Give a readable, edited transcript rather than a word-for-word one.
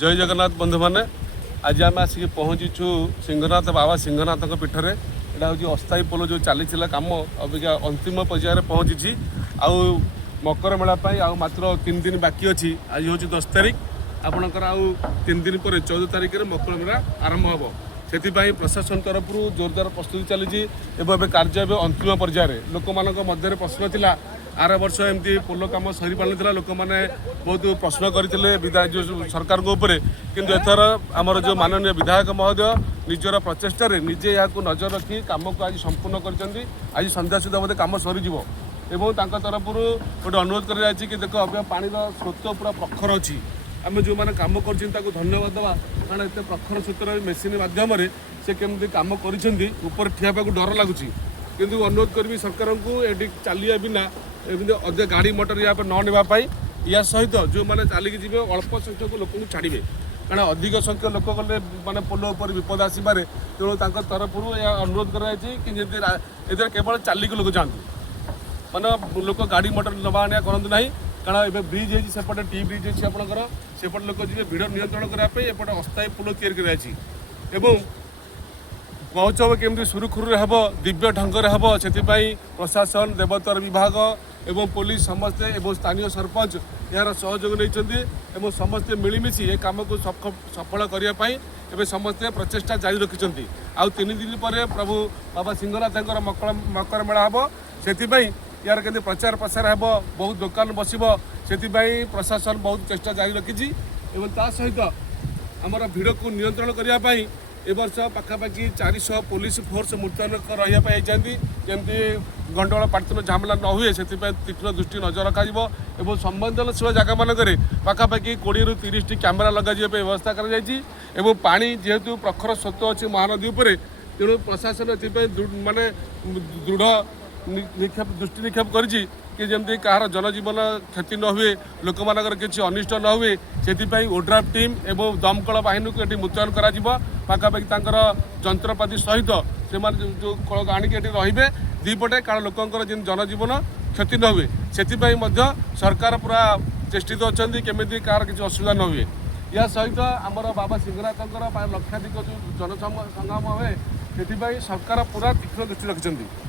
जय जगन्नाथ बंधु मैंने आज आम आसिक पहुँचीचु सिंहनाथ बाबा सिंहनाथ पीठ में यहाँ हूँ अस्थायी पोल जो चली कम अबिका अंतिम पर्यायर पहुँची आउ मकर मेला आउ मात्र 3 दिन बाकी अच्छी आज हूँ 10 तारिख आपणकर आउ 3 दिन पर 14 तारिख में मकर मेला आरंभ हम से प्रशासन तरफ जोरदार प्रस्तुति चली कार्य अंतिम पर्यायर लोक मध्य प्रश्न थिला आर वर्ष एमती पोल कम सरी पार लोक मैंने बहुत प्रश्न करते विधायक जो सरकार किंतु एथर आमर जो माननीय विधायक महोदय निजर प्रचेषार निजे यहाँ नजर रखी कम को आज संपूर्ण कर आज संध्या सुधा बोधे कम सरीज तरफ गोटे अनुरोध कर देख अभी पानी स्रोत पूरा प्रखर अच्छी आम जो मैंने कम कर धन्यवाद देवा कारण एत प्रखर स्रोतर मेसीन मध्यम से केमती कम कर ठियापा डर लगुच किंतु अनुरोध करी सरकार को ये चलिया बिना अदे गाड़ी मोटर यहाँ न नापी या सहित जो मैंने चलिकी जी अल्प संख्यक लोक छाड़े कारण अधिक संख्यक लोक गले मानने पोल उपर विपद आसपे तेणु तरफ अनुरोध कर केवल चलिक लोक जातु मानने लोक गाड़ी मोटर नवा आने करते ना कारण ए ब्रिज होपटे टी ब्रिज अच्छी आपंकर सेपटे लोक जी भिड़ नियंत्रण करने एपटे अस्थायी पोल या महोत्सव केमती सुरुखुरु हम दिव्य ढंग से हम से प्रशासन देवतर विभाग एवं पुलिस समस्ते एवं स्थानीय सरपंच यार सहयोग नहीं समस्ते मिलमिशि ये कम को सफल करने समस्ते प्रचेषा जारी रखिंट आउ 3 दिन पर प्रभु बाबा सिंहनाथ मकर मेला हम से यार के प्रचार प्रसार हम बहुत दुकान बस से प्रशासन बहुत चेष्टा जारी रखी सहित आमर भिड़ को नियंत्रण करने ए वर्ष पाखापाखि 400 पुलिस फोर्स मुतयन रही जमी गंडगोल पार्थिव झमेला न हुए से तीक्ष्ण दृष्टि नजर रखा संवेदनशील जगह मानक पाखापाखि 20 ରୁ 30 कैमेरा लगे व्यवस्था कर पानी जेहेतु प्रखर स्रोत अच्छी महानदी उपर तेणु प्रशासन माने दृढ़ निक्षेप दृष्टि निक्षेप कर जमी कहार जनजीवन क्षति न हुए लोक मानकर किसी अनिष्ट न हुए से ओड्राफ टीम एवं दमकल बाहिनी को ये मुतयन करापाखापाखि जंत्रपाति सहित से जो कल आणिक रे दीपटे कारण लोकंर जिन जनजीवन क्षति न हुए से सरकार पूरा चेष्टित अच्छा केमी कहार किसी असुविधा न हुए या सहित आमर बाबा सिंहनाथ लक्षाधिक जो जनसंगम हुए से सरकार पूरा तीक्ष्ण दृष्टि रखिंट